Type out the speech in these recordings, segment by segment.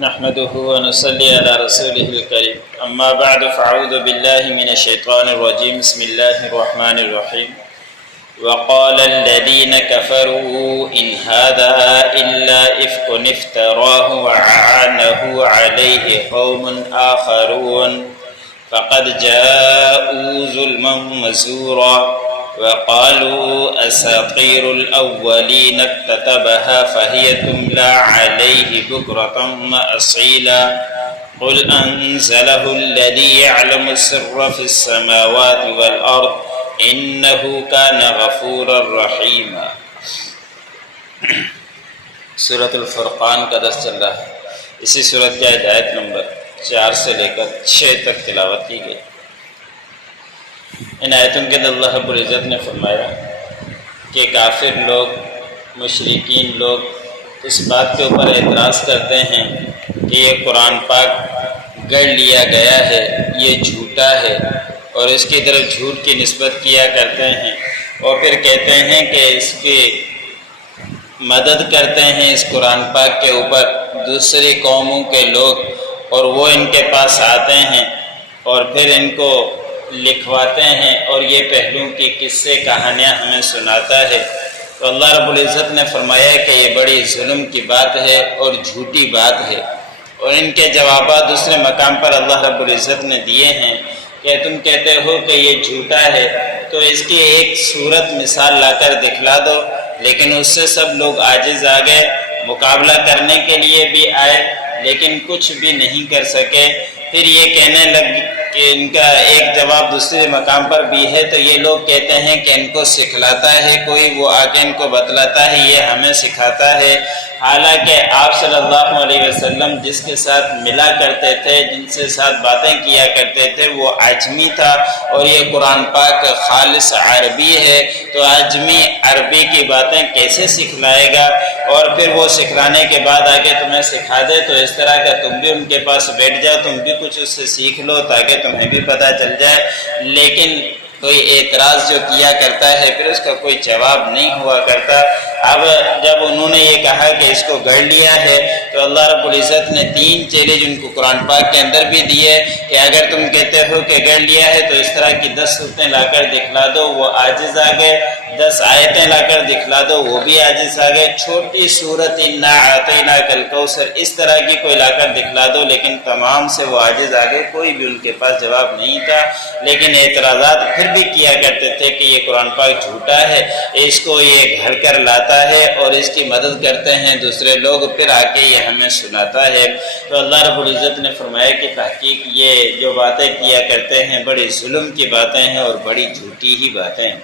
نحمده ونصلي على رسوله الكريم أما بعد فأعوذ بالله من الشيطان الرجيم بسم الله الرحمن الرحيم وقال الذين كفروا إن هذا إلا إفك افتراه وأعانه عليه قوم آخرون فقد جاءوا ظلما وزورا وقالوا أساطير الأولين اكتتبها فهي تملى عليه بكرة وأصيلا قل أنزله الذي يعلم السر في السماوات والأرض إنه كان غفورا رحيما۔ سورۃ الفرقان کا درس چل رہا ہے۔ اسی سورت کی آیت نمبر 4 سے لے کر 6 تک تلاوت کی گئی۔ ان آیتوں کے اندر اللہ رب العزت نے فرمایا کہ کافر لوگ، مشرکین لوگ اس بات کے اوپر اعتراض کرتے ہیں کہ یہ قرآن پاک گڑھ لیا گیا ہے، یہ جھوٹا ہے، اور اس کی طرف جھوٹ کی نسبت کیا کرتے ہیں، اور پھر کہتے ہیں کہ اس کی مدد کرتے ہیں اس قرآن پاک کے اوپر دوسری قوموں کے لوگ، اور وہ ان کے پاس آتے ہیں اور پھر ان کو لکھواتے ہیں اور یہ پہلو کی قصے کہانیاں ہمیں سناتا ہے۔ تو اللہ رب العزت نے فرمایا کہ یہ بڑی ظلم کی بات ہے اور جھوٹی بات ہے، اور ان کے جوابات دوسرے مقام پر اللہ رب العزت نے دیے ہیں کہ تم کہتے ہو کہ یہ جھوٹا ہے تو اس کی ایک صورت مثال لا کر دکھلا دو، لیکن اس سے سب لوگ عاجز آ گئے، مقابلہ کرنے کے لیے بھی آئے لیکن کچھ بھی نہیں کر سکے۔ پھر یہ کہنے لگ کہ ان کا ایک جواب دوسرے مقام پر بھی ہے، تو یہ لوگ کہتے ہیں کہ ان کو سکھلاتا ہے کوئی، وہ آ کے ان کو بتلاتا ہے، یہ ہمیں سکھاتا ہے۔ حالانکہ آپ صلی اللہ علیہ وسلم جس کے ساتھ ملا کرتے تھے، جن سے ساتھ باتیں کیا کرتے تھے، وہ عجمی تھا، اور یہ قرآن پاک خالص عربی ہے، تو عجمی عربی کی باتیں کیسے سکھلائے گا؟ اور پھر وہ سکھلانے کے بعد آگے تمہیں سکھا دے تو اس طرح کا تم بھی ان کے پاس بیٹھ جاؤ، تم بھی کچھ اس سے سیکھ لو تاکہ تمہیں بھی پتہ چل جائے۔ لیکن کوئی اعتراض جو کیا کرتا ہے پھر اس کا کوئی جواب نہیں ہوا کرتا۔ اب جب انہوں نے یہ کہا کہ اس کو گڑھ لیا ہے تو اللہ رب العزت نے 3 چیلنج ان کو قرآن پاک کے اندر بھی دیے کہ اگر تم کہتے ہو کہ گڑھ لیا ہے تو اس طرح کی 10 صورتیں لا کر دکھلا دو، وہ عاجز آ گئے۔ 10 آیتیں لا کر دکھلا دو، وہ بھی عاجز آ گئے۔ چھوٹی صورت انا اعطیناک الکوثر اس طرح کی کوئی لا کر دکھلا دو، لیکن تمام سے وہ عاجز آ گئے، کوئی بھی ان کے پاس جواب نہیں تھا۔ لیکن اعتراضات پھر بھی کیا کرتے تھے کہ یہ قرآن پاک جھوٹا ہے، اس کو یہ گھڑ کر لاتا ہے اور اس کی مدد کرتے ہیں دوسرے لوگ، پھر آ کے یہ ہمیں سناتا ہے۔ تو اللہ رب العزت نے فرمایا کہ تحقیق یہ جو باتیں کیا کرتے ہیں بڑی ظلم کی باتیں ہیں اور بڑی جھوٹی ہی باتیں ہیں۔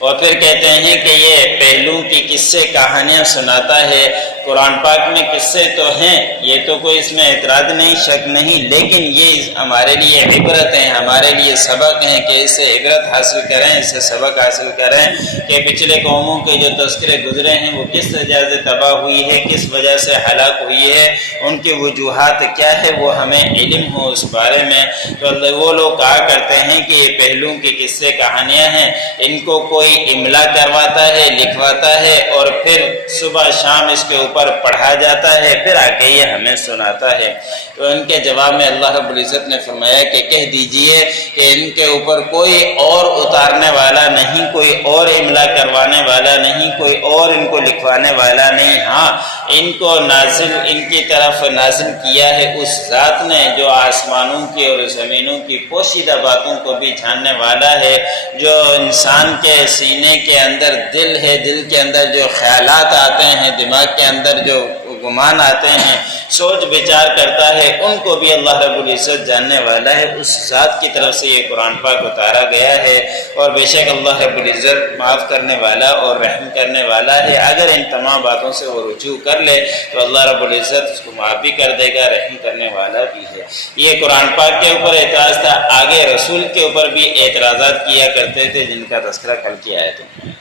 اور پھر کہتے ہیں کہ یہ پہلو کی قصے کہانیاں سناتا ہے۔ قرآن پاک میں قصے تو ہیں، یہ تو کوئی اس میں اعتراض نہیں، شک نہیں، لیکن یہ ہمارے لیے عبرت ہیں، ہمارے لیے سبق ہیں کہ اس سے عبرت حاصل کریں، اس سے سبق حاصل کریں کہ پچھلے قوموں کے جو تذکرے گزرے ہیں وہ کس وجہ سے تباہ ہوئی ہے، کس وجہ سے ہلاک ہوئی ہے، ان کی وجوہات کیا ہے، وہ ہمیں علم ہو اس بارے میں۔ تو وہ لوگ کہا کرتے ہیں کہ یہ پہلو کی قصے کہانیاں ہیں، ان کو کوئی املا کرواتا ہے، لکھواتا ہے، اور پھر صبح شام اس کے اوپر پڑھا جاتا ہے، پھر آ کے یہ ہمیں سناتا ہے۔ تو ان کے جواب میں اللہ رب العزت نے فرمایا کہ کہہ دیجئے کہ ان کے اوپر کوئی اور اتارنے والا نہیں، کوئی اور املا کروانے والا نہیں، کوئی اور ان کو لکھوانے والا نہیں۔ ہاں، ان کو نازل، ان کی طرف نازل کیا ہے اس ذات نے جو آسمانوں کی اور زمینوں کی پوشیدہ باتوں کو بھی جاننے والا ہے، جو انسان کے سینے کے اندر دل ہے، دل کے اندر جو خیالات آتے ہیں، دماغ کے اندر جو گمان آتے ہیں، سوچ بچار کرتا ہے، ان کو بھی اللہ رب العزت جاننے والا ہے۔ اس ذات کی طرف سے یہ قرآن پاک اتارا گیا ہے، اور بے شک اللہ رب العزت معاف کرنے والا اور رحم کرنے والا ہے۔ اگر ان تمام باتوں سے وہ رجوع کر لے تو اللہ رب العزت اس کو معاف بھی کر دے گا، رحم کرنے والا بھی ہے۔ یہ قرآن پاک کے اوپر اعتراض تھا، آگے رسول کے اوپر بھی اعتراضات کیا کرتے تھے جن کا تذکرہ کل کیا ہے۔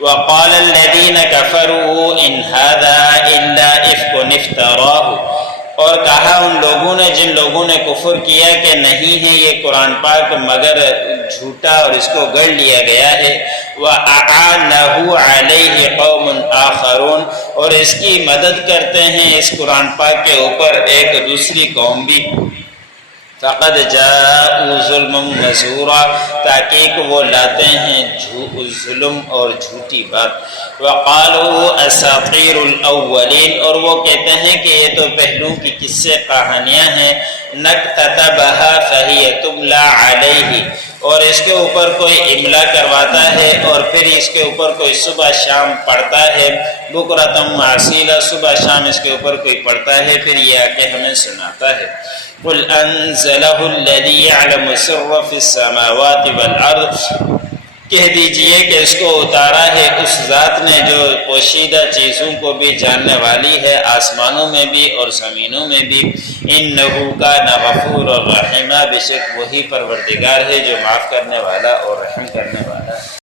وَقَالَ الَّذِينَ كَفَرُوا إِنْ هَذَا إِلَّا إِفْكٌ افْتَرَاهُ، اور کہا ان لوگوں نے جن لوگوں نے کفر کیا کہ نہیں ہے یہ قرآن پاک مگر جھوٹا اور اس کو گڑھ لیا گیا ہے۔ وَأَعَانَهُ عَلَيْهِ قَوْمٌ آخَرُونَ، اور اس کی مدد کرتے ہیں اس قرآن پاک کے اوپر ایک دوسری قوم بھی۔ فَقَدْ جَاءُوا ظُلْمًا وَزُورًا، تحقیق وہ لاتے ہیں ظلم اور جھوٹی بات۔ وَقَالُوا أَسَاطِيرُ الْأَوَّلِينَ، اور وہ کہتے ہیں کہ یہ تو پہلوں کی قصے کہانیاں ہیں۔ نَكْتَتَبَهَا فَهِيَ تُمْلَى عَلَيْهِ، اور اس کے اوپر کوئی املا کرواتا ہے اور پھر اس کے اوپر کوئی صبح شام پڑھتا ہے۔ بُكْرَةً وَأَصِيلًا، صبح شام اس کے اوپر کوئی پڑھتا ہے پھر یہ آ کے ہمیں سناتا ہے۔ قُلْ أَنزَلَهُ الَّذِي يَعْلَمُ السِّرَّ فِي السَّمَاوَاتِ وَالْأَرْضِ، کہہ دیجئے کہ اس کو اتارا ہے اس ذات نے جو پوشیدہ چیزوں کو بھی جاننے والی ہے، آسمانوں میں بھی اور زمینوں میں بھی۔ إِنَّهُ كَانَ غَفُورًا رَحِيمًا، بے شک وہی پروردگار ہے جو معاف کرنے والا اور رحم کرنے والا ہے۔